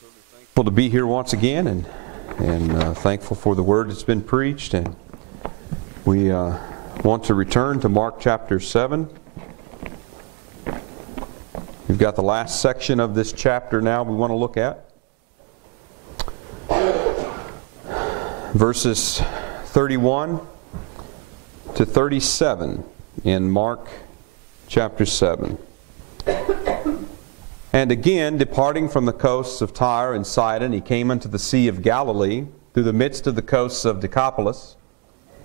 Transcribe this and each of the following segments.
Thankful to be here once again, and thankful for the word that's been preached. And we want to return to Mark chapter 7. We've got the last section of this chapter now we want to look at. Verses 31 to 37 in Mark chapter 7. And again, departing from the coasts of Tyre and Sidon, he came unto the Sea of Galilee, through the midst of the coasts of Decapolis.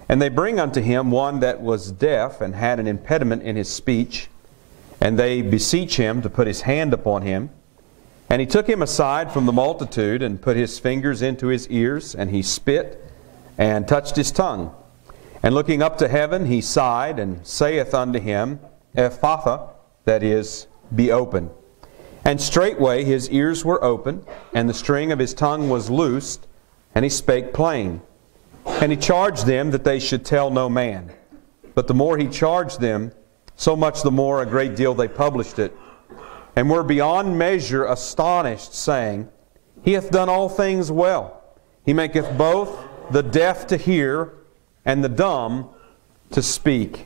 And they bring unto him one that was deaf, and had an impediment in his speech. And they beseech him to put his hand upon him. And he took him aside from the multitude, and put his fingers into his ears, and he spit, and touched his tongue. And looking up to heaven, he sighed, and saith unto him, Ephphatha, that is, be open. And straightway his ears were opened, and the string of his tongue was loosed, and he spake plain. And he charged them that they should tell no man. But the more he charged them, so much the more a great deal they published it, and were beyond measure astonished, saying, He hath done all things well. He maketh both the deaf to hear, and the dumb to speak.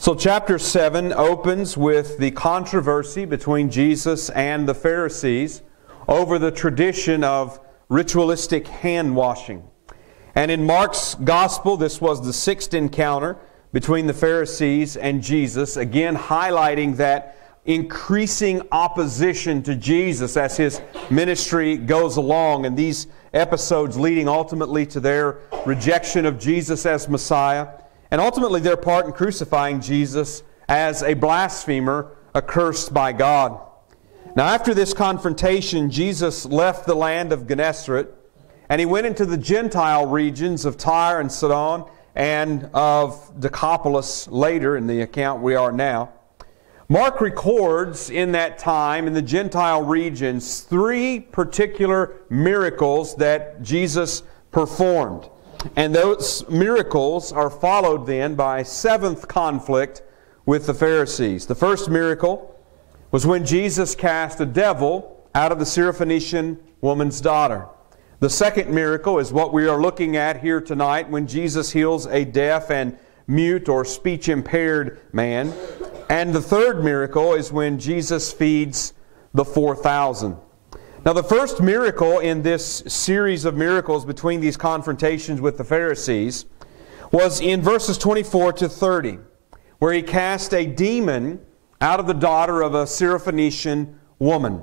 So chapter 7 opens with the controversy between Jesus and the Pharisees over the tradition of ritualistic hand washing. And in Mark's Gospel, this was the sixth encounter between the Pharisees and Jesus, again highlighting that increasing opposition to Jesus as His ministry goes along, and these episodes leading ultimately to their rejection of Jesus as Messiah, and ultimately their part in crucifying Jesus as a blasphemer, accursed by God. Now after this confrontation, Jesus left the land of Gennesaret, and He went into the Gentile regions of Tyre and Sidon and of Decapolis later in the account we are now. Mark records in that time in the Gentile regions 3 particular miracles that Jesus performed. And those miracles are followed then by a 7th conflict with the Pharisees. The first miracle was when Jesus cast a devil out of the Syrophoenician woman's daughter. The second miracle is what we are looking at here tonight, when Jesus heals a deaf and mute or speech-impaired man. And the third miracle is when Jesus feeds the 4,000. Now the first miracle in this series of miracles between these confrontations with the Pharisees was in verses 24 to 30, where He cast a demon out of the daughter of a Syrophoenician woman.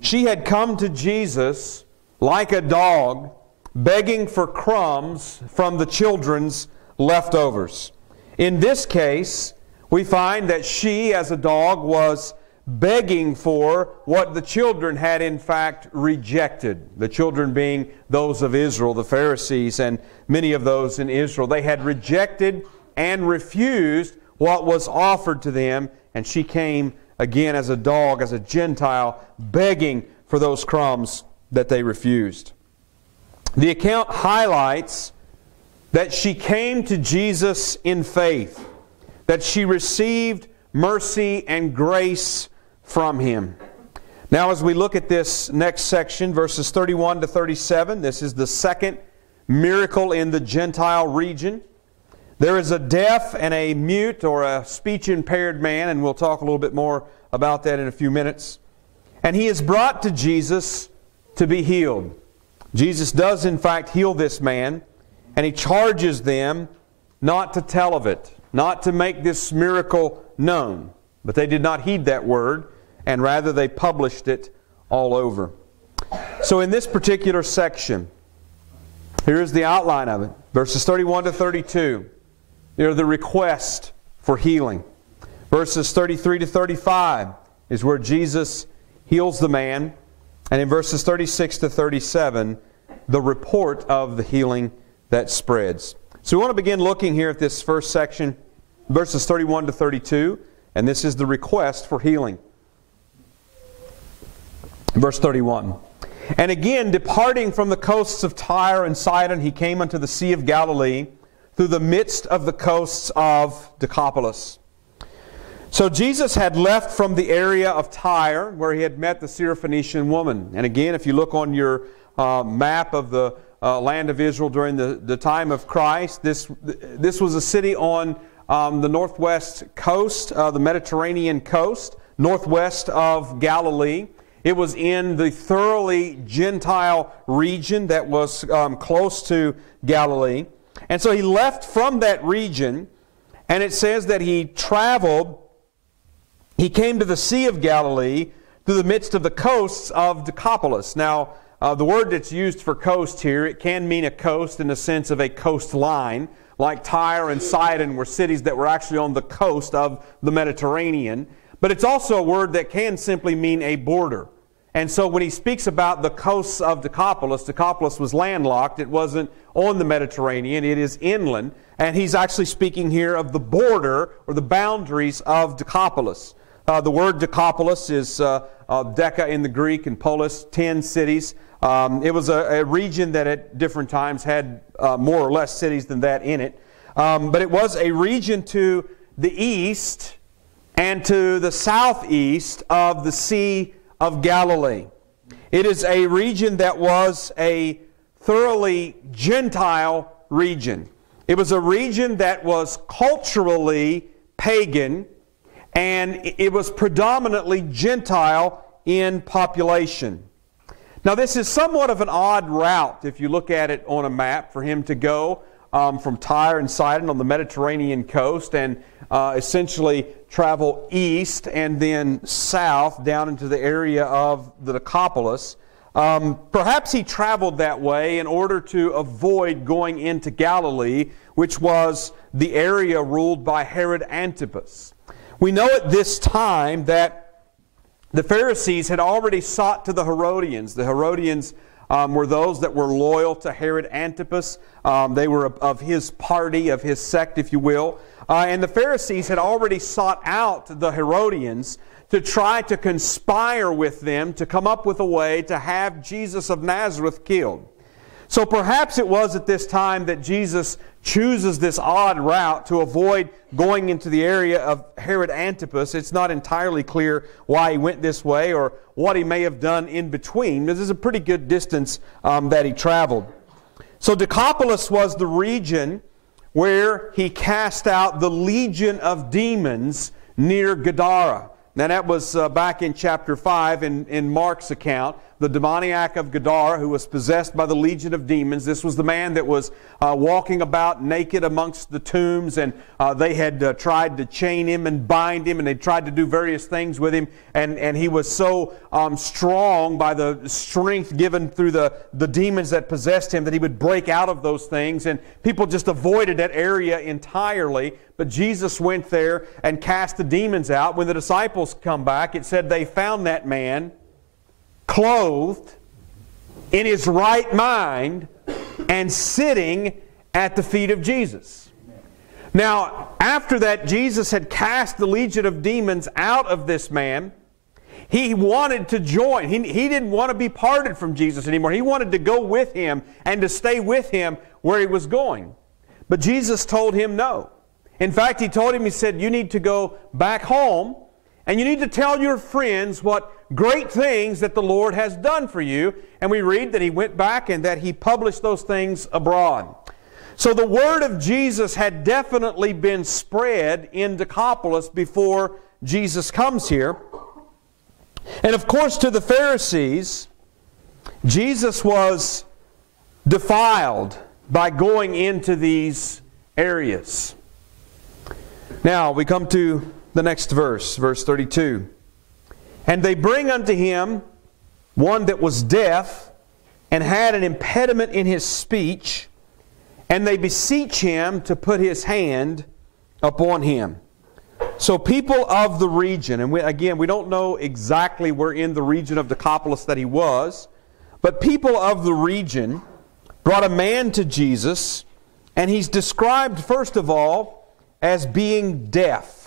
She had come to Jesus like a dog, begging for crumbs from the children's leftovers. In this case, we find that she, as a dog, was begging for what the children had in fact rejected. The children being those of Israel, the Pharisees, and many of those in Israel. They had rejected and refused what was offered to them, and she came again as a dog, as a Gentile, begging for those crumbs that they refused. The account highlights that she came to Jesus in faith, that she received mercy and grace from Him. Now as we look at this next section, verses 31 to 37, this is the second miracle in the Gentile region. There is a deaf and a mute or a speech-impaired man, and we'll talk a little bit more about that in a few minutes. And he is brought to Jesus to be healed. Jesus does in fact heal this man, and He charges them not to tell of it, not to make this miracle known. But they did not heed that word, and rather they published it all over. So in this particular section, here's the outline of it. Verses 31 to 32, they're the request for healing. Verses 33 to 35 is where Jesus heals the man. And in verses 36 to 37, the report of the healing that spreads. So we want to begin looking here at this first section, verses 31 to 32, and this is the request for healing. Verse 31. And again, departing from the coasts of Tyre and Sidon, He came unto the Sea of Galilee, through the midst of the coasts of Decapolis. So Jesus had left from the area of Tyre where he had met the Syrophoenician woman. And again, if you look on your map of the land of Israel during the time of Christ, this was a city on the northwest coast, the Mediterranean coast, northwest of Galilee. It was in the thoroughly Gentile region that was close to Galilee. And so he left from that region, and it says that he traveled. He came to the Sea of Galilee through the midst of the coasts of Decapolis. Now, the word that's used for coast here, it can mean a coast in the sense of a coastline, like Tyre and Sidon were cities that were actually on the coast of the Mediterranean. But it's also a word that can simply mean a border. And so when he speaks about the coasts of Decapolis, Decapolis was landlocked. It wasn't on the Mediterranean. It is inland. And he's actually speaking here of the border or the boundaries of Decapolis. The word Decapolis is Deca in the Greek and Polis, 10 cities. It was a region that at different times had more or less cities than that in it. But it was a region to the east and to the southeast of the Sea of Galilee. It is a region that was a thoroughly Gentile region. It was a region that was culturally pagan, and it was predominantly Gentile in population. Now, this is somewhat of an odd route, if you look at it on a map, for him to go from Tyre and Sidon on the Mediterranean coast and essentially travel east and then south down into the area of the Decapolis. Perhaps he traveled that way in order to avoid going into Galilee, which was the area ruled by Herod Antipas. We know at this time that the Pharisees had already sought to the Herodians. The Herodians were those that were loyal to Herod Antipas. They were of his party, of his sect, if you will. And the Pharisees had already sought out the Herodians to try to conspire with them to come up with a way to have Jesus of Nazareth killed. So perhaps it was at this time that Jesus chooses this odd route to avoid going into the area of Herod Antipas. It's not entirely clear why he went this way or what he may have done in between. This is a pretty good distance that he traveled. So Decapolis was the region where he cast out the legion of demons near Gadara. Now that was back in chapter 5 in Mark's account. The demoniac of Gadara, who was possessed by the legion of demons. This was the man that was walking about naked amongst the tombs, and they had tried to chain him and bind him, and they tried to do various things with him. And he was so strong by the strength given through the demons that possessed him that he would break out of those things. And people just avoided that area entirely. But Jesus went there and cast the demons out. When the disciples come back, it said they found that man clothed, in his right mind, and sitting at the feet of Jesus. Now, after that, Jesus had cast the legion of demons out of this man. He wanted to join. He didn't want to be parted from Jesus anymore. He wanted to go with him and to stay with him where he was going. But Jesus told him no. In fact, he told him, he said, you need to go back home and you need to tell your friends what great things that the Lord has done for you. And we read that he went back and that he published those things abroad. So the word of Jesus had definitely been spread in Decapolis before Jesus comes here. And of course, to the Pharisees, Jesus was defiled by going into these areas. Now, we come to the next verse, verse 32. And they bring unto him one that was deaf and had an impediment in his speech, and they beseech him to put his hand upon him. So people of the region, and we don't know exactly where in the region of Decapolis that he was, but people of the region brought a man to Jesus, and he's described, first of all, as being deaf.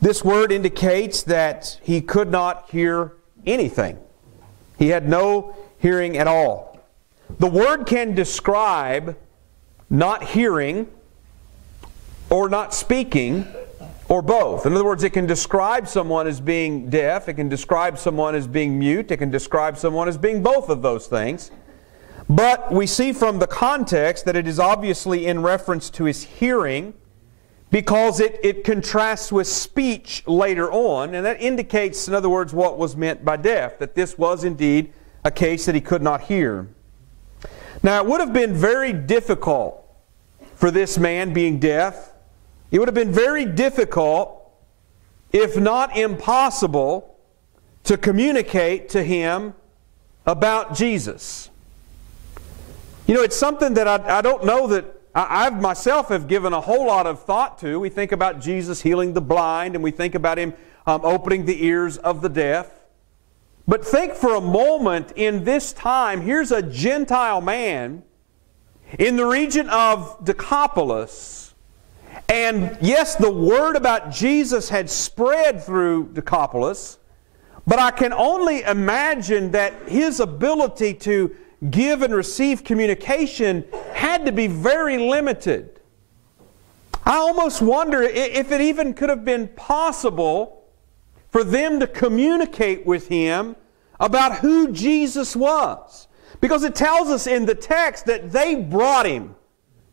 This word indicates that he could not hear anything. He had no hearing at all. The word can describe not hearing or not speaking or both. In other words, it can describe someone as being deaf, it can describe someone as being mute, it can describe someone as being both of those things. But we see from the context that it is obviously in reference to his hearing, because it contrasts with speech later on, and that indicates, in other words, what was meant by deaf, that this was indeed a case that he could not hear. Now, it would have been very difficult for this man being deaf. It would have been very difficult, if not impossible, to communicate to him about Jesus. You know, it's something that I don't know that I myself have given a whole lot of thought to. We think about Jesus healing the blind, and we think about Him opening the ears of the deaf. But think for a moment, in this time, here's a Gentile man in the region of Decapolis. And yes, the word about Jesus had spread through Decapolis, but I can only imagine that his ability to give and receive communication had to be very limited. I almost wonder if it even could have been possible for them to communicate with him about who Jesus was. Because it tells us in the text that they brought him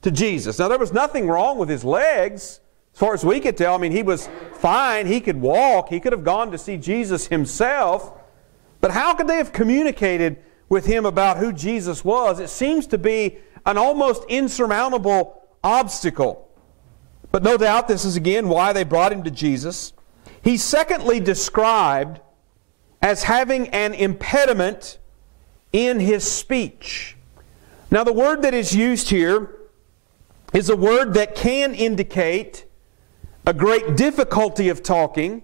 to Jesus. Now, there was nothing wrong with his legs, as far as we could tell. I mean, he was fine. He could walk. He could have gone to see Jesus himself. But how could they have communicated with him about who Jesus was? It seems to be an almost insurmountable obstacle. But no doubt this is again why they brought him to Jesus. He's secondly described as having an impediment in his speech. Now, the word that is used here is a word that can indicate a great difficulty of talking.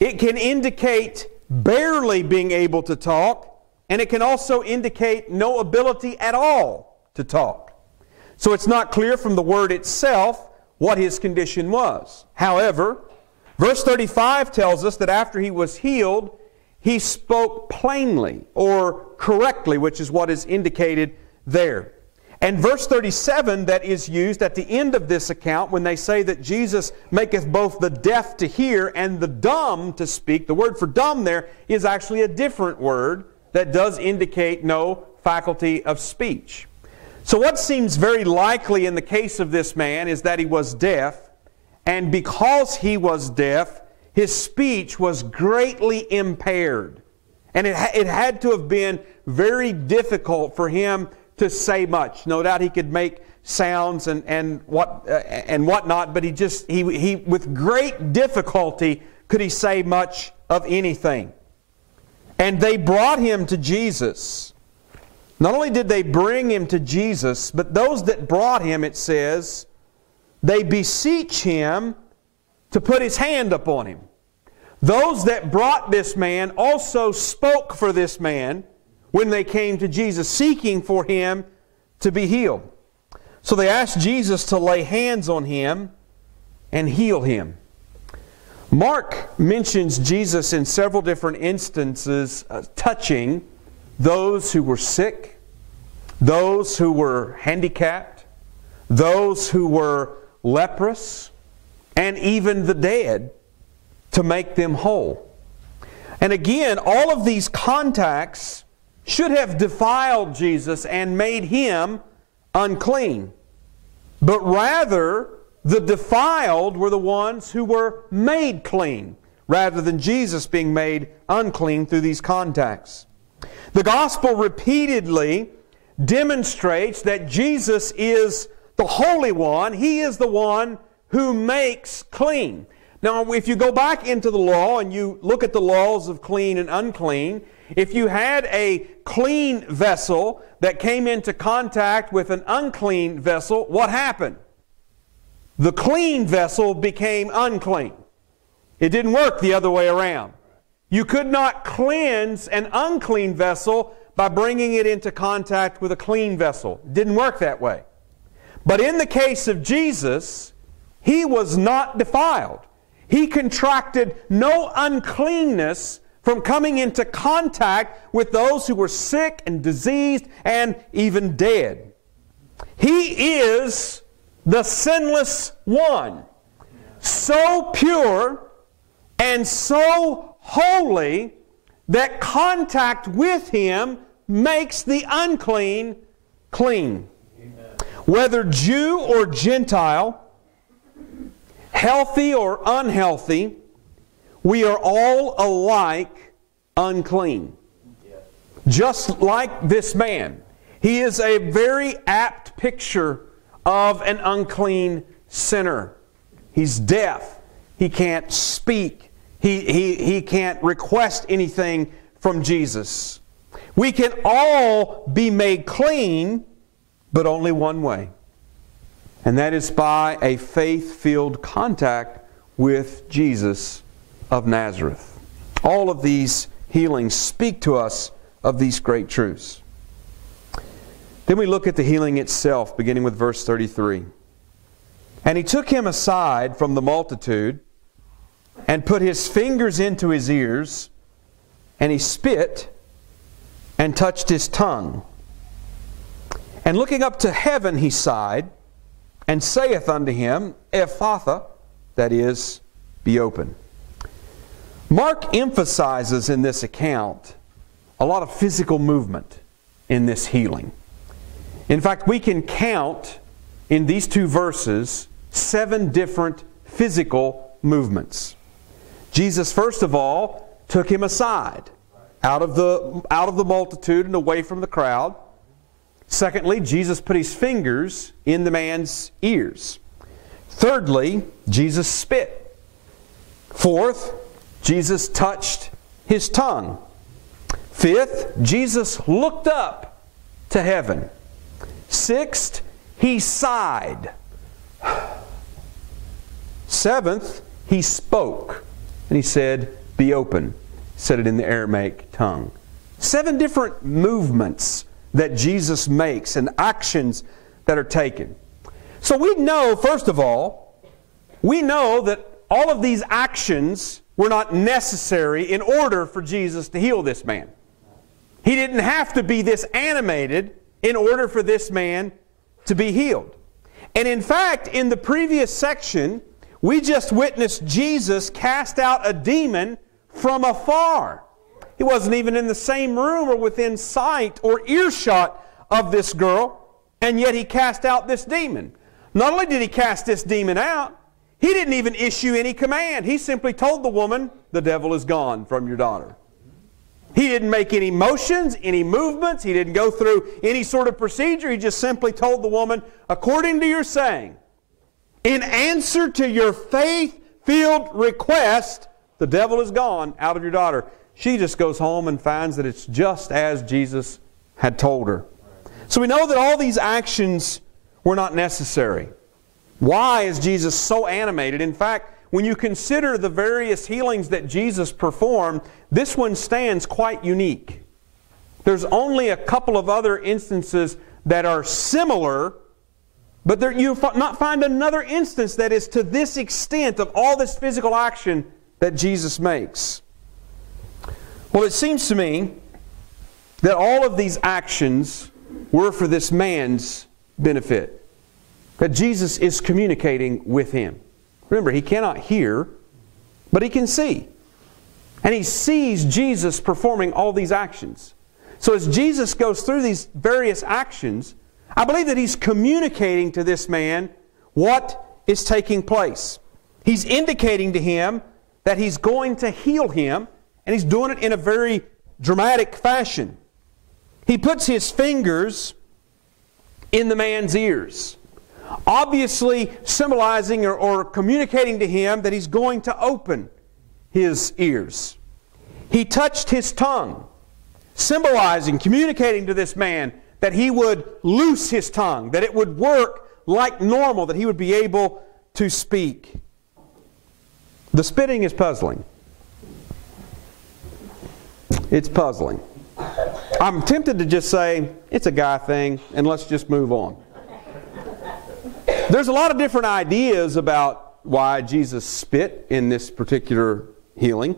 It can indicate barely being able to talk, and it can also indicate no ability at all to talk. So it's not clear from the word itself what his condition was. However, verse 35 tells us that after he was healed, he spoke plainly or correctly, which is what is indicated there. And verse 37 that is used at the end of this account when they say that Jesus maketh both the deaf to hear and the dumb to speak. The word for dumb there is actually a different word that does indicate no faculty of speech. So what seems very likely in the case of this man is that he was deaf, and because he was deaf, his speech was greatly impaired. And it had to have been very difficult for him to say much. No doubt he could make sounds and whatnot, but he with great difficulty could he say much of anything. And they brought him to Jesus. Not only did they bring him to Jesus, but those that brought him, it says, they beseech him to put his hand upon him. Those that brought this man also spoke for this man when they came to Jesus, seeking for him to be healed. So they asked Jesus to lay hands on him and heal him. Mark mentions Jesus in several different instances touching those who were sick, those who were handicapped, those who were leprous, and even the dead, to make them whole. And again, all of these contacts should have defiled Jesus and made him unclean. But rather, the defiled were the ones who were made clean, rather than Jesus being made unclean through these contacts. The gospel repeatedly demonstrates that Jesus is the Holy One. He is the one who makes clean. Now, if you go back into the law and you look at the laws of clean and unclean, if you had a clean vessel that came into contact with an unclean vessel, what happened? The clean vessel became unclean. It didn't work the other way around. You could not cleanse an unclean vessel by bringing it into contact with a clean vessel. It didn't work that way. But in the case of Jesus, He was not defiled. He contracted no uncleanness from coming into contact with those who were sick and diseased and even dead. He is the sinless one. so pure and so holy that contact with Him makes the unclean clean. Amen. Whether Jew or Gentile, healthy or unhealthy, we are all alike unclean. Just like this man. He is a very apt picture of an unclean sinner. He's deaf. He can't speak. He can't request anything from Jesus. We can all be made clean, but only one way. And that is by a faith-filled contact with Jesus of Nazareth. All of these healings speak to us of these great truths. Then we look at the healing itself, beginning with verse 33. And he took him aside from the multitude, and put his fingers into his ears, and he spit, and touched his tongue. And looking up to heaven, he sighed, and saith unto him, Ephphatha, that is, be open. Mark emphasizes in this account a lot of physical movement in this healing. In fact, we can count in these two verses 7 different physical movements. Jesus, first of all, took him aside out of the multitude and away from the crowd. Secondly, Jesus put his fingers in the man's ears. Thirdly, Jesus spit. Fourth, Jesus touched his tongue. Fifth, Jesus looked up to heaven. Sixth, he sighed. Seventh, he spoke. And he said, be open. He said it in the Aramaic tongue. 7 different movements that Jesus makes and actions that are taken. So we know, first of all, we know that all of these actions were not necessary in order for Jesus to heal this man. He didn't have to be this animated in order for this man to be healed. And in fact, in the previous section, we just witnessed Jesus cast out a demon from afar. He wasn't even in the same room or within sight or earshot of this girl, and yet he cast out this demon. Not only did he cast this demon out, he didn't even issue any command. He simply told the woman, the devil is gone from your daughter. He didn't make any motions, any movements. He didn't go through any sort of procedure. He just simply told the woman, according to your saying, in answer to your faith-filled request, the devil is gone out of your daughter. She just goes home and finds that it's just as Jesus had told her. So we know that all these actions were not necessary. Why is Jesus so animated? In fact, when you consider the various healings that Jesus performed, this one stands quite unique. There's only a couple of other instances that are similar, but you not find another instance that is to this extent of all this physical action that Jesus makes. Well, it seems to me that all of these actions were for this man's benefit. That Jesus is communicating with him. Remember, he cannot hear, but he can see. And he sees Jesus performing all these actions. So as Jesus goes through these various actions, I believe that he's communicating to this man what is taking place. He's indicating to him that he's going to heal him, and he's doing it in a very dramatic fashion. He puts his fingers in the man's ears, obviously symbolizing or communicating to him that he's going to open his ears. He touched his tongue, symbolizing, communicating to this man that he would loose his tongue, that it would work like normal, that he would be able to speak. The spitting is puzzling. It's puzzling. I'm tempted to just say, it's a guy thing, and let's just move on. There's a lot of different ideas about why Jesus spit in this particular healing.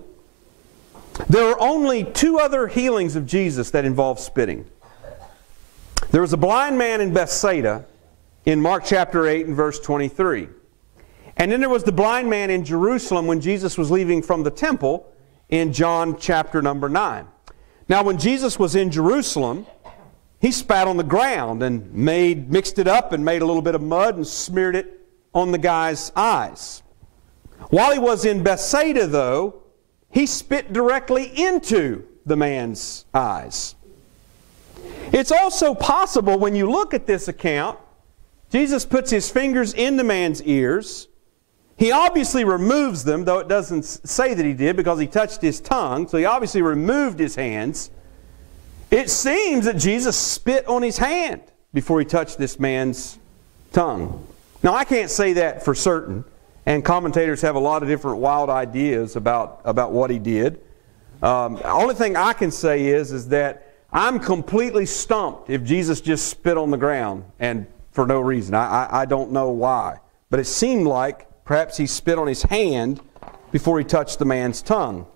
There are only 2 other healings of Jesus that involve spitting. There was a blind man in Bethsaida in Mark chapter 8 and verse 23. And then there was the blind man in Jerusalem when Jesus was leaving from the temple in John chapter number 9. Now when Jesus was in Jerusalem, he spat on the ground and mixed it up and made a little bit of mud and smeared it on the guy's eyes. While he was in Bethsaida, though, he spit directly into the man's eyes. It's also possible when you look at this account, Jesus puts his fingers in the man's ears. He obviously removes them, though it doesn't say that he did because he touched his tongue, so he obviously removed his hands. It seems that Jesus spit on his hand before he touched this man's tongue. Now, I can't say that for certain, and commentators have a lot of different wild ideas about what he did. The only thing I can say is that I'm completely stumped if Jesus just spit on the ground and for no reason. I don't know why. But it seemed like perhaps he spit on his hand before he touched the man's tongue.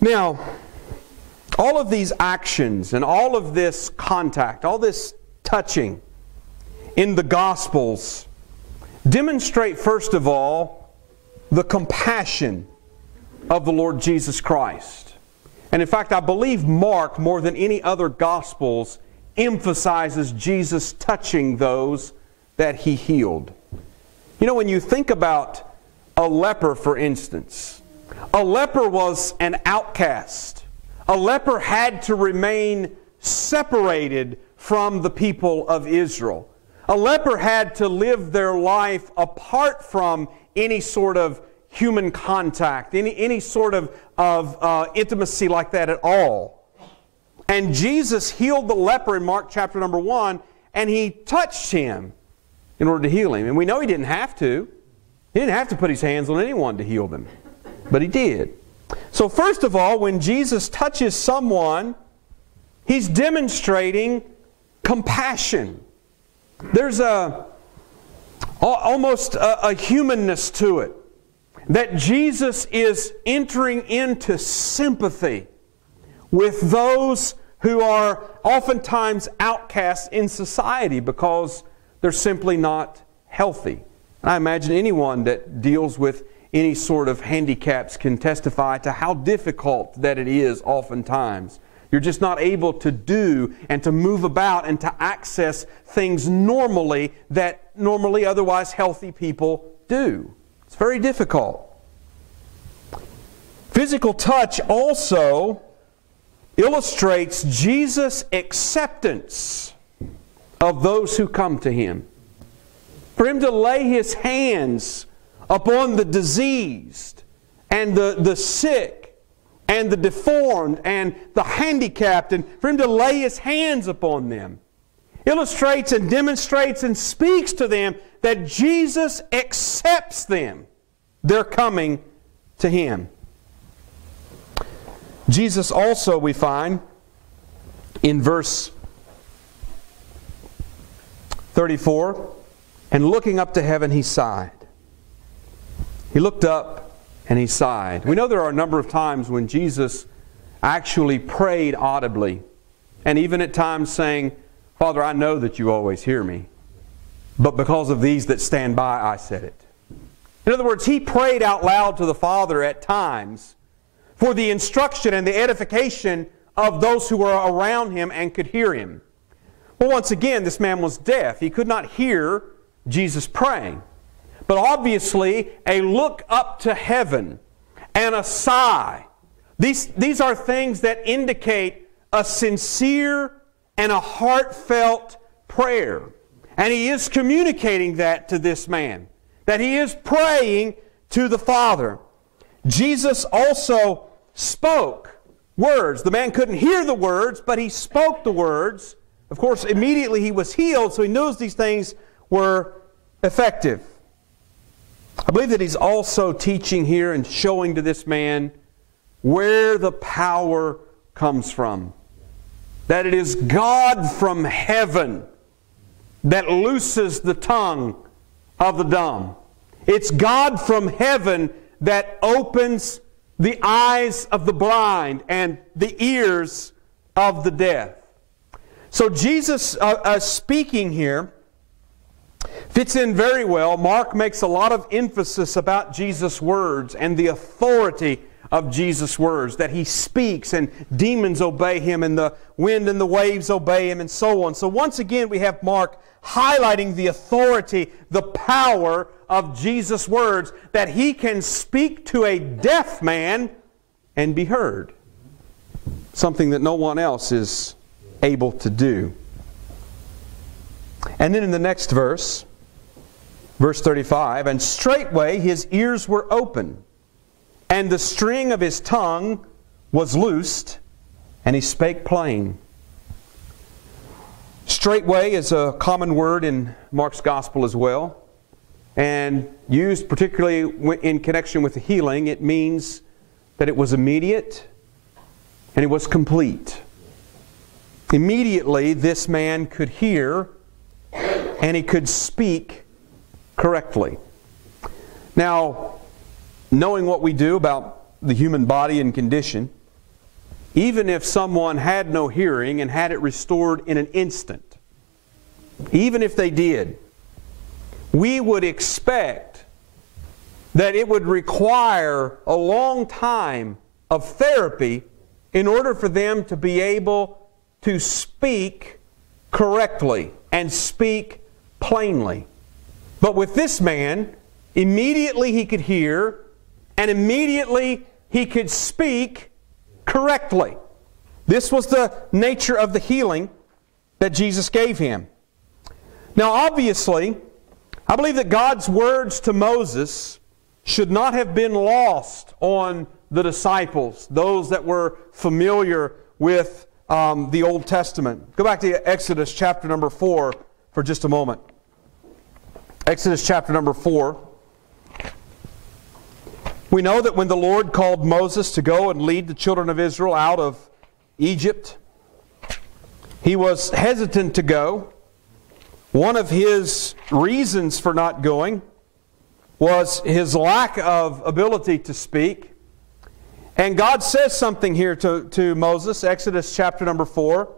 Now, all of these actions and all of this contact, all this touching in the Gospels demonstrate, first of all, the compassion of the Lord Jesus Christ. And in fact, I believe Mark, more than any other Gospels, emphasizes Jesus touching those that he healed. You know, when you think about a leper, for instance, a leper was an outcast. A leper had to remain separated from the people of Israel. A leper had to live their life apart from any sort of human contact, any sort of intimacy like that at all. And Jesus healed the leper in Mark chapter number 1, and he touched him in order to heal him. And we know he didn't have to. He didn't have to put his hands on anyone to heal them. But he did. So first of all, when Jesus touches someone, he's demonstrating compassion. There's almost a humanness to it. That Jesus is entering into sympathy with those who are oftentimes outcasts in society because they're simply not healthy. And I imagine anyone that deals with any sort of handicaps can testify to how difficult that it is oftentimes. You're just not able to do and to move about and to access things normally that normally otherwise healthy people do. It's very difficult. Physical touch also illustrates Jesus' acceptance of those who come to Him. For Him to lay His hands upon the diseased and the sick and the deformed and the handicapped, and for Him to lay His hands upon them, illustrates and demonstrates and speaks to them that Jesus accepts them. They're coming to Him. Jesus also, we find, in verse 34, and looking up to heaven, He sighed. He looked up and He sighed. We know there are a number of times when Jesus actually prayed audibly, and even at times saying, Father, I know that you always hear me, but because of these that stand by, I said it. In other words, He prayed out loud to the Father at times for the instruction and the edification of those who were around Him and could hear Him. Well, once again, this man was deaf. He could not hear Jesus praying. But obviously, a look up to heaven and a sigh, these are things that indicate a sincere and a heartfelt prayer. And He is communicating that to this man, that he is praying to the Father. Jesus also spoke words. The man couldn't hear the words, but He spoke the words. Of course, immediately he was healed, so he knows these things were effective. I believe that He's also teaching here and showing to this man where the power comes from. That it is God from heaven that looses the tongue of the dumb. It's God from heaven that opens the eyes of the blind and the ears of the deaf. So Jesus speaking here, fits in very well. Mark makes a lot of emphasis about Jesus' words and the authority of Jesus' words, that He speaks and demons obey Him and the wind and the waves obey Him and so on. So once again we have Mark highlighting the authority, the power of Jesus' words, that He can speak to a deaf man and be heard. Something that no one else is able to do. And then in the next verse, verse 35, and straightway his ears were open, and the string of his tongue was loosed, and he spake plain. Straightway is a common word in Mark's Gospel as well, and used particularly in connection with the healing. It means that it was immediate and it was complete. Immediately this man could hear and he could speak correctly. Now, knowing what we do about the human body and condition, even if someone had no hearing and had it restored in an instant, even if they did, we would expect that it would require a long time of therapy in order for them to be able to speak correctly and speak plainly. But with this man, immediately he could hear and immediately he could speak correctly. This was the nature of the healing that Jesus gave him. Now obviously, I believe that God's words to Moses should not have been lost on the disciples, those that were familiar with the Old Testament. Go back to Exodus chapter number 4 for just a moment. Exodus chapter number 4. We know that when the Lord called Moses to go and lead the children of Israel out of Egypt, he was hesitant to go. One of his reasons for not going was his lack of ability to speak. And God says something here to Moses, Exodus chapter number 4.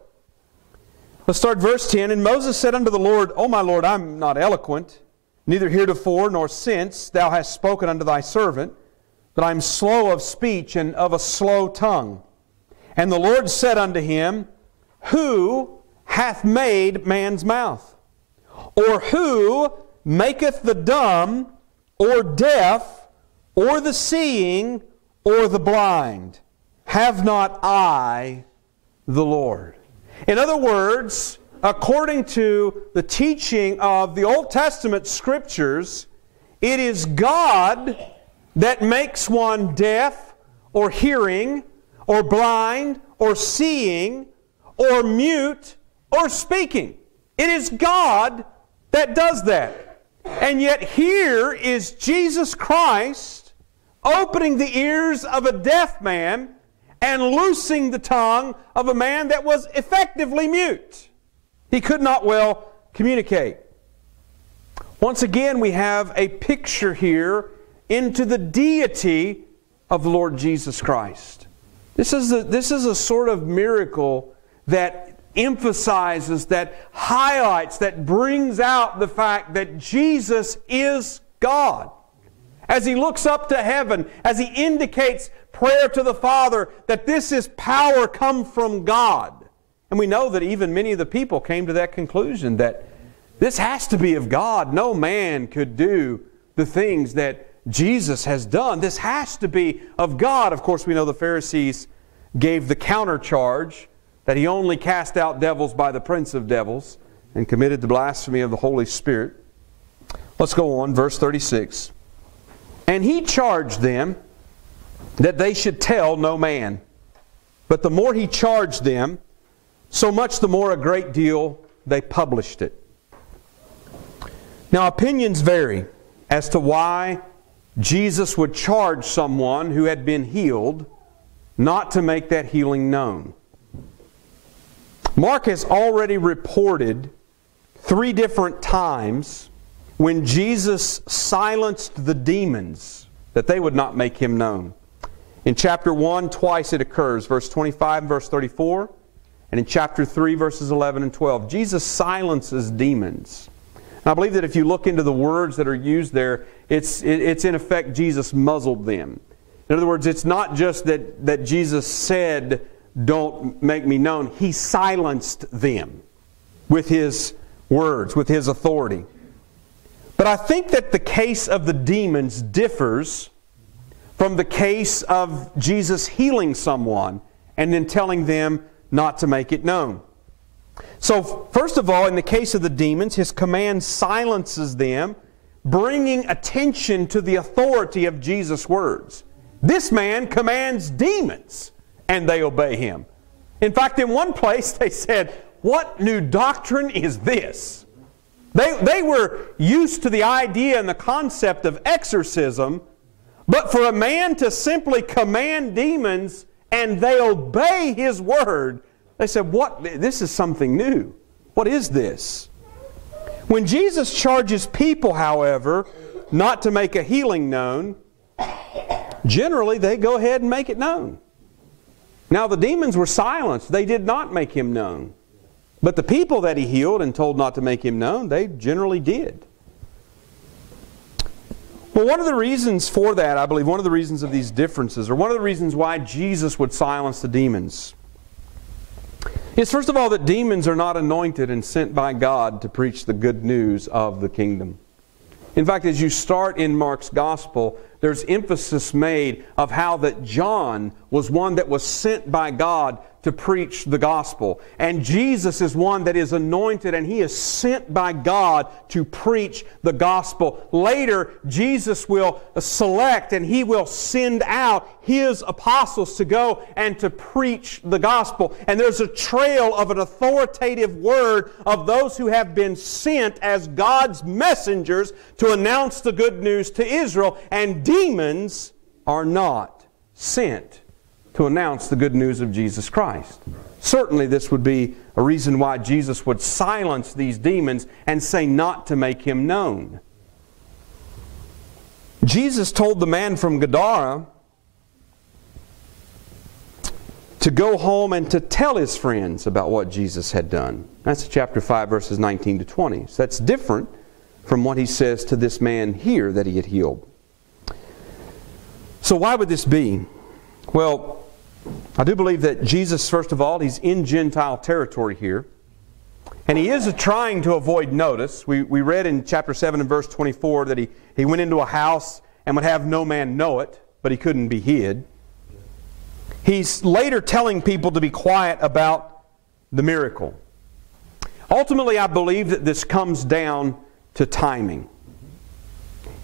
Let's start verse 10. And Moses said unto the Lord, O my Lord, I am not eloquent, neither heretofore nor since thou hast spoken unto thy servant, that I am slow of speech and of a slow tongue. And the Lord said unto him, Who hath made man's mouth? Or who maketh the dumb, or deaf, or the seeing, or the blind? Have not I the Lord? In other words, according to the teaching of the Old Testament Scriptures, it is God that makes one deaf, or hearing, or blind, or seeing, or mute, or speaking. It is God that does that. And yet here is Jesus Christ opening the ears of a deaf man and loosing the tongue of a man that was effectively mute. He could not well communicate. Once again, we have a picture here into the deity of the Lord Jesus Christ. This is a sort of miracle that emphasizes, that highlights, that brings out the fact that Jesus is God. As He looks up to heaven, as He indicates prayer to the Father, that this is power come from God. And we know that even many of the people came to that conclusion, that this has to be of God. No man could do the things that Jesus has done. This has to be of God. Of course, we know the Pharisees gave the countercharge that He only cast out devils by the prince of devils and committed the blasphemy of the Holy Spirit. Let's go on, verse 36. And He charged them that they should tell no man. But the more He charged them, so much the more a great deal they published it. Now opinions vary as to why Jesus would charge someone who had been healed not to make that healing known. Mark has already reported 3 different times when Jesus silenced the demons, that they would not make Him known. In chapter 1, twice it occurs, verse 25 and verse 34. And in chapter 3, verses 11 and 12. Jesus silences demons. I believe that if you look into the words that are used there, it's in effect Jesus muzzled them. In other words, it's not just that Jesus said, "Don't make me known." He silenced them with His words, with His authority. But I think that the case of the demons differs from the case of Jesus healing someone and then telling them not to make it known. So, first of all, in the case of the demons, His command silences them, bringing attention to the authority of Jesus' words. This man commands demons, and they obey Him. In fact, in one place they said, "What new doctrine is this?" They were used to the idea and the concept of exorcism, but for a man to simply command demons and they obey His word, they said, "What? This is something new. What is this?" When Jesus charges people, however, not to make a healing known, generally they go ahead and make it known. Now the demons were silenced. They did not make Him known. But the people that He healed and told not to make Him known, they generally did. Well, one of the reasons for that, I believe, one of the reasons of these differences, or one of the reasons why Jesus would silence the demons, is first of all that demons are not anointed and sent by God to preach the good news of the kingdom. In fact, as you start in Mark's Gospel, there's emphasis made of how that John was one that was sent by God to preach the gospel. And Jesus is one that is anointed and He is sent by God to preach the gospel. Later, Jesus will select and He will send out His apostles to go and to preach the gospel. And there's a trail of an authoritative word of those who have been sent as God's messengers to announce the good news to Israel. And demons are not sent to announce the good news of Jesus Christ. Certainly this would be a reason why Jesus would silence these demons and say not to make Him known. Jesus told the man from Gadara to go home and to tell his friends about what Jesus had done. That's chapter 5, verses 19 to 20. So that's different from what He says to this man here that He had healed. So why would this be? Well, I do believe that Jesus, first of all, He's in Gentile territory here. And He is trying to avoid notice. We read in chapter 7 and verse 24 that he went into a house and would have no man know it, but He couldn't be hid. He's later telling people to be quiet about the miracle. Ultimately, I believe that this comes down to timing.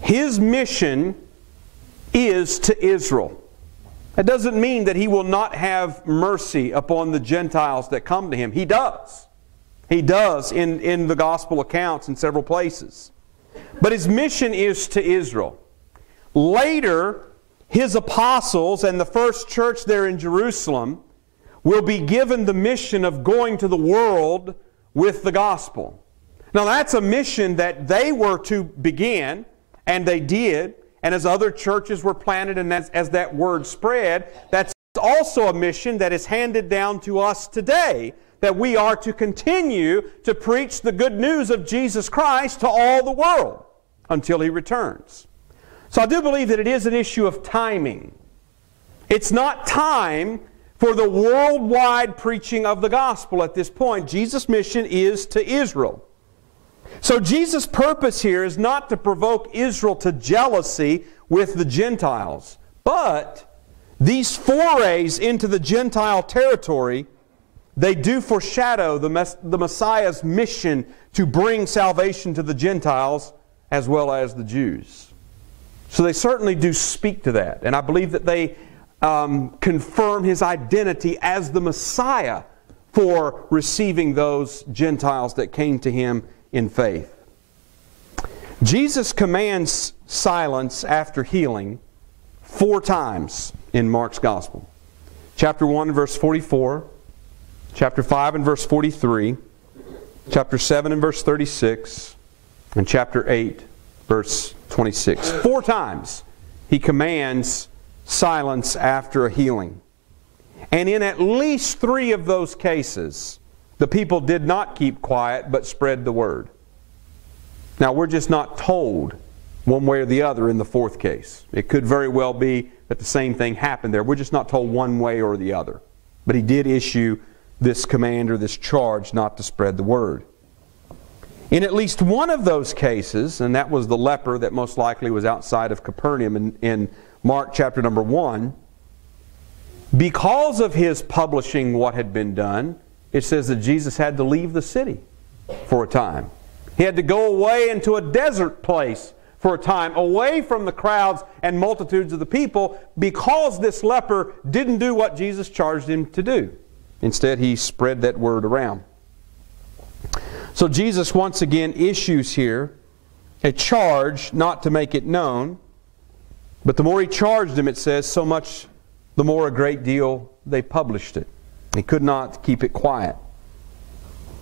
His mission is to Israel. That doesn't mean that He will not have mercy upon the Gentiles that come to Him. He does. He does in the gospel accounts in several places. But His mission is to Israel. Later, His apostles and the first church there in Jerusalem will be given the mission of going to the world with the gospel. Now that's a mission that they were to begin, and they did. And as other churches were planted and as that word spread, that's also a mission that is handed down to us today, that we are to continue to preach the good news of Jesus Christ to all the world until He returns. So I do believe that it is an issue of timing. It's not time for the worldwide preaching of the gospel at this point. Jesus' mission is to Israel. So Jesus' purpose here is not to provoke Israel to jealousy with the Gentiles, but these forays into the Gentile territory, they do foreshadow the Messiah's mission to bring salvation to the Gentiles as well as the Jews. So they certainly do speak to that, and I believe that they confirm His identity as the Messiah for receiving those Gentiles that came to Him in faith. Jesus commands silence after healing 4 times in Mark's Gospel. Chapter 1, verse 44, chapter 5 and verse 43, chapter 7 and verse 36, and chapter 8, verse 26. 4 times He commands silence after a healing. And in at least 3 of those cases, the people did not keep quiet, but spread the word. Now, we're just not told one way or the other in the fourth case. It could very well be that the same thing happened there. We're just not told one way or the other. But he did issue this command or this charge not to spread the word. In at least one of those cases, and that was the leper that most likely was outside of Capernaum in Mark chapter number 1, because of his publishing what had been done, it says that Jesus had to leave the city for a time. He had to go away into a desert place for a time, away from the crowds and multitudes of the people, because this leper didn't do what Jesus charged him to do. Instead, he spread that word around. So Jesus once again issues here a charge not to make it known, but the more he charged him, it says, so much the more a great deal they published it. He could not keep it quiet.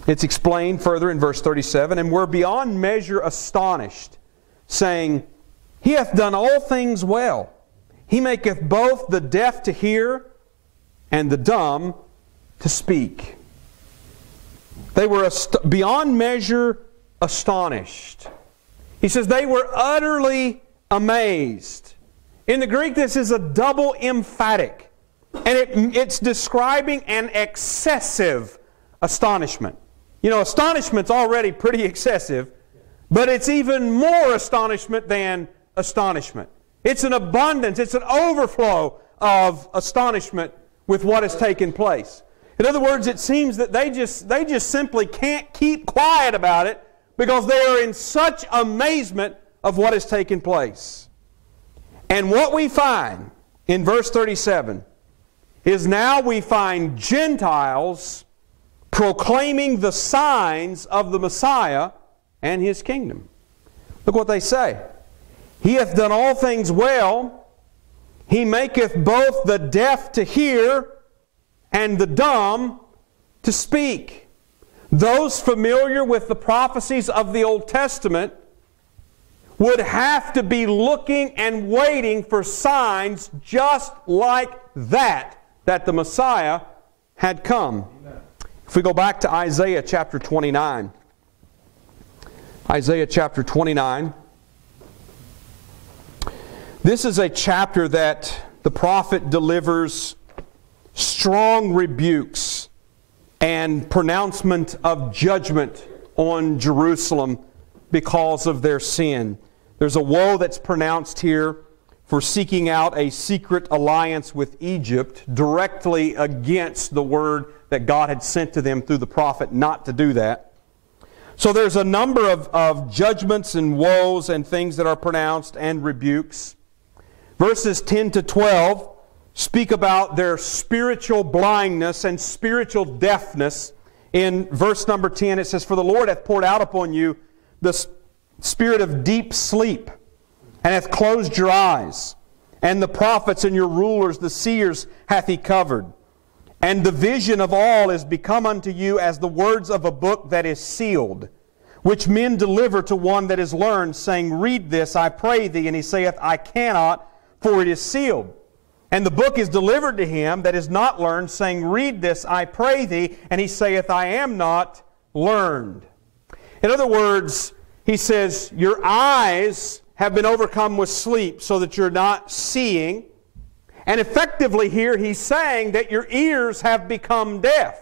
It's explained further in verse 37, and were beyond measure astonished, saying, He hath done all things well. He maketh both the deaf to hear and the dumb to speak. They were beyond measure astonished. He says they were utterly amazed. In the Greek, this is a double emphatic. And it's describing an excessive astonishment. You know, astonishment's already pretty excessive, but it's even more astonishment than astonishment. It's an abundance, it's an overflow of astonishment with what has taken place. In other words, it seems that they just simply can't keep quiet about it because they are in such amazement of what has taken place. And what we find in verse 37 is now we find Gentiles proclaiming the signs of the Messiah and His kingdom. Look what they say. He hath done all things well. He maketh both the deaf to hear and the dumb to speak. Those familiar with the prophecies of the Old Testament would have to be looking and waiting for signs just like that the Messiah had come. Amen. If we go back to Isaiah chapter 29. Isaiah chapter 29. This is a chapter that the prophet delivers strong rebukes and pronouncement of judgment on Jerusalem because of their sin. There's a woe that's pronounced here for seeking out a secret alliance with Egypt directly against the word that God had sent to them through the prophet not to do that. So there's a number of judgments and woes and things that are pronounced and rebukes. Verses 10 to 12 speak about their spiritual blindness and spiritual deafness. In verse number 10 it says, For the Lord hath poured out upon you the spirit of deep sleep, and hath closed your eyes. And the prophets and your rulers, the seers, hath He covered. And the vision of all is become unto you as the words of a book that is sealed, which men deliver to one that is learned, saying, Read this, I pray thee. And he saith, I cannot, for it is sealed. And the book is delivered to him that is not learned, saying, Read this, I pray thee. And he saith, I am not learned. In other words, he says, your eyes have been overcome with sleep so that you're not seeing. And effectively here he's saying that your ears have become deaf.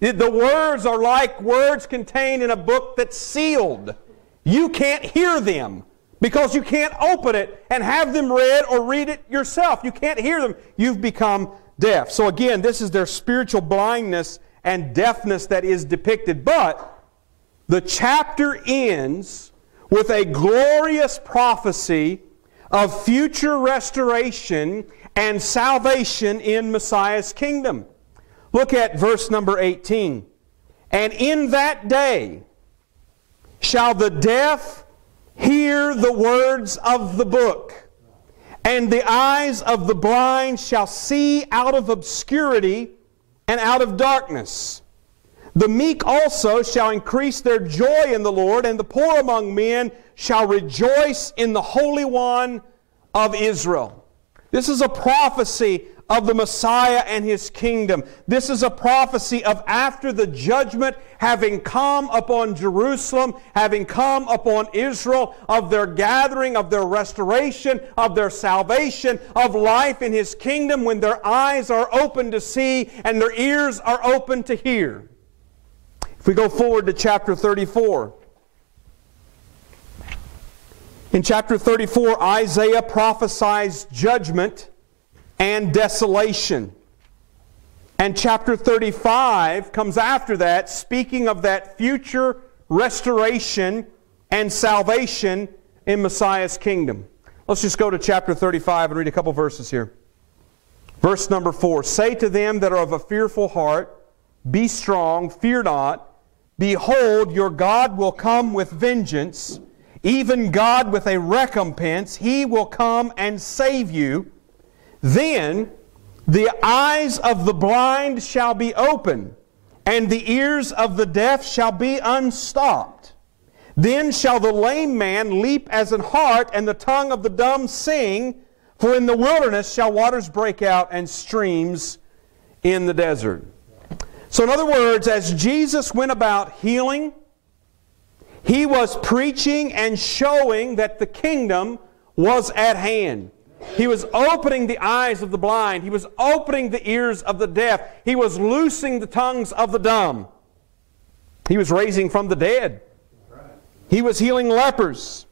The words are like words contained in a book that's sealed. You can't hear them because you can't open it and have them read or read it yourself. You can't hear them. You've become deaf. So again, this is their spiritual blindness and deafness that is depicted. But the chapter ends with a glorious prophecy of future restoration and salvation in Messiah's kingdom. Look at verse number 18. And in that day shall the deaf hear the words of the book, and the eyes of the blind shall see out of obscurity and out of darkness. The meek also shall increase their joy in the Lord, and the poor among men shall rejoice in the Holy One of Israel. This is a prophecy of the Messiah and His kingdom. This is a prophecy of after the judgment having come upon Jerusalem, having come upon Israel, of their gathering, of their restoration, of their salvation, of life in His kingdom, when their eyes are open to see and their ears are open to hear. If we go forward to chapter 34. In chapter 34, Isaiah prophesies judgment and desolation. And chapter 35 comes after that, speaking of that future restoration and salvation in Messiah's kingdom. Let's just go to chapter 35 and read a couple verses here. Verse number 4, "Say to them that are of a fearful heart, Be strong, fear not. Behold, your God will come with vengeance, even God with a recompense. He will come and save you. Then the eyes of the blind shall be open, and the ears of the deaf shall be unstopped. Then shall the lame man leap as an hart, and the tongue of the dumb sing. For in the wilderness shall waters break out, and streams in the desert." So in other words, as Jesus went about healing, He was preaching and showing that the kingdom was at hand. He was opening the eyes of the blind. He was opening the ears of the deaf. He was loosing the tongues of the dumb. He was raising from the dead. He was healing lepers.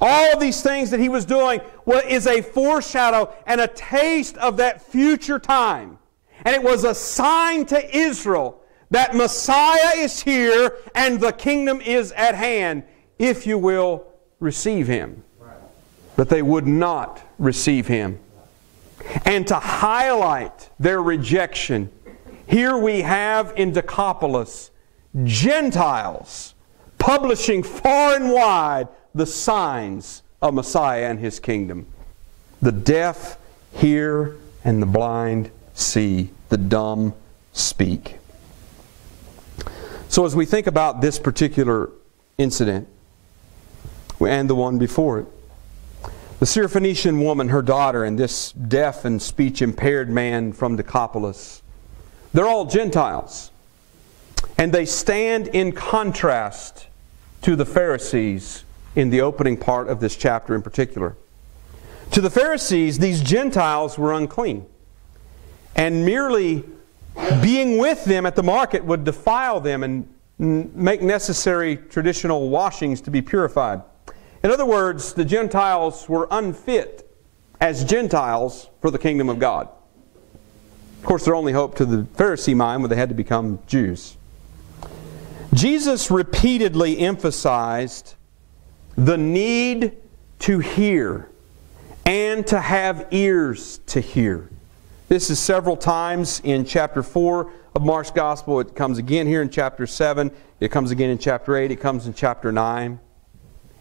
All of these things that He was doing is a foreshadow and a taste of that future time. And it was a sign to Israel that Messiah is here and the kingdom is at hand, if you will receive Him. But they would not receive Him. And to highlight their rejection, here we have in Decapolis Gentiles publishing far and wide the signs of Messiah and His kingdom. The deaf hear and the blind see, the dumb speak. So as we think about this particular incident and the one before it, the Syrophoenician woman, her daughter, and this deaf and speech impaired man from Decapolis, they're all Gentiles. And they stand in contrast to the Pharisees in the opening part of this chapter in particular. To the Pharisees, these Gentiles were unclean. And merely being with them at the market would defile them and make necessary traditional washings to be purified. In other words, the Gentiles were unfit as Gentiles for the kingdom of God. Of course, their only hope to the Pharisee mind was they had to become Jews. Jesus repeatedly emphasized the need to hear and to have ears to hear. This is several times in chapter 4 of Mark's Gospel. It comes again here in chapter 7. It comes again in chapter 8. It comes in chapter 9.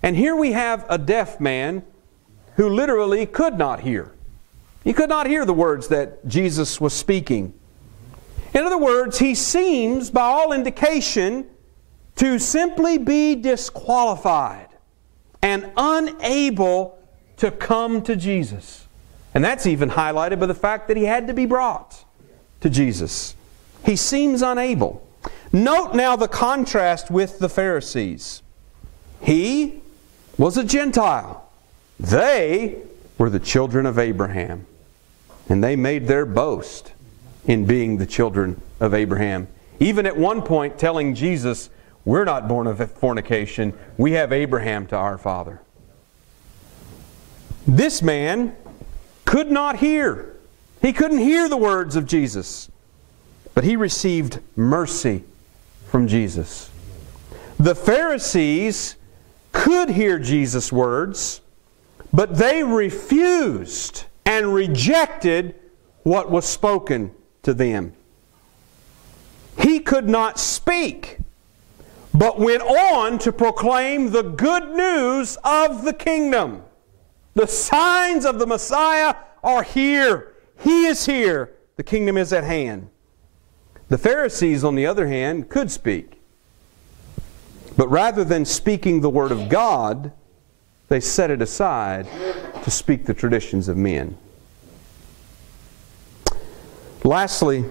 And here we have a deaf man who literally could not hear. He could not hear the words that Jesus was speaking. In other words, he seems, by all indication, to simply be disqualified and unable to come to Jesus. And that's even highlighted by the fact that he had to be brought to Jesus. He seems unable. Note now the contrast with the Pharisees. He was a Gentile. They were the children of Abraham. And they made their boast in being the children of Abraham. Even at one point telling Jesus, "We're not born of fornication. We have Abraham to our father." This man could not hear. He couldn't hear the words of Jesus. But he received mercy from Jesus. The Pharisees could hear Jesus' words, but they refused and rejected what was spoken to them. He could not speak, but went on to proclaim the good news of the kingdom. The signs of the Messiah are here. He is here. The kingdom is at hand. The Pharisees, on the other hand, could speak. But rather than speaking the word of God, they set it aside to speak the traditions of men. Lastly,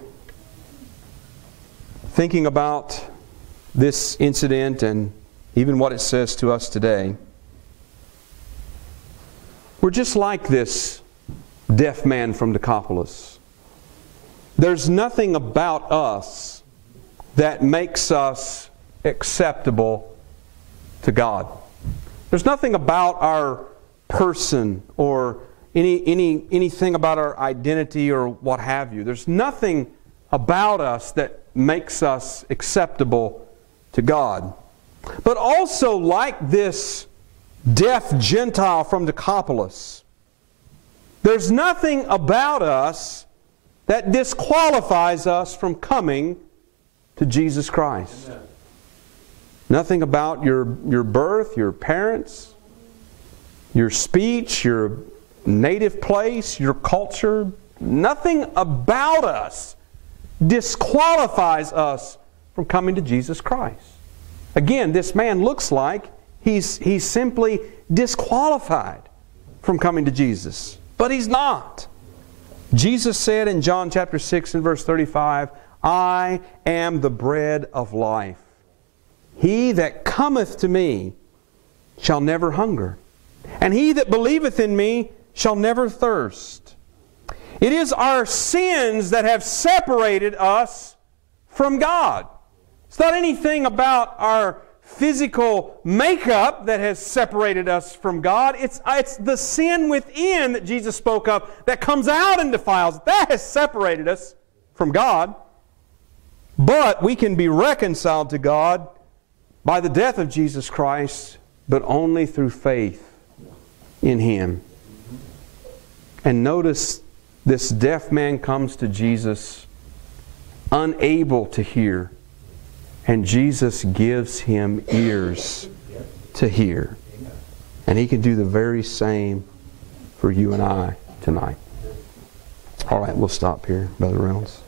thinking about this incident and even what it says to us today, we're just like this deaf man from Decapolis. There's nothing about us that makes us acceptable to God. There's nothing about our person or anything about our identity or what have you. There's nothing about us that makes us acceptable to God. But also, like this deaf Gentile from Decapolis, there's nothing about us that disqualifies us from coming to Jesus Christ. Amen. Nothing about your birth, your parents, your speech, your native place, your culture. Nothing about us disqualifies us from coming to Jesus Christ. Again, this man looks like he's simply disqualified from coming to Jesus. But he's not. Jesus said in John chapter 6 and verse 35, I am the bread of life. He that cometh to me shall never hunger, and he that believeth in me shall never thirst. It is our sins that have separated us from God. It's not anything about our physical makeup that has separated us from God. It's the sin within that Jesus spoke of that comes out and defiles. That has separated us from God. But we can be reconciled to God by the death of Jesus Christ, but only through faith in Him. And notice this deaf man comes to Jesus unable to hear, and Jesus gives him ears to hear. And He can do the very same for you and I tonight. All right, we'll stop here, Brother Reynolds.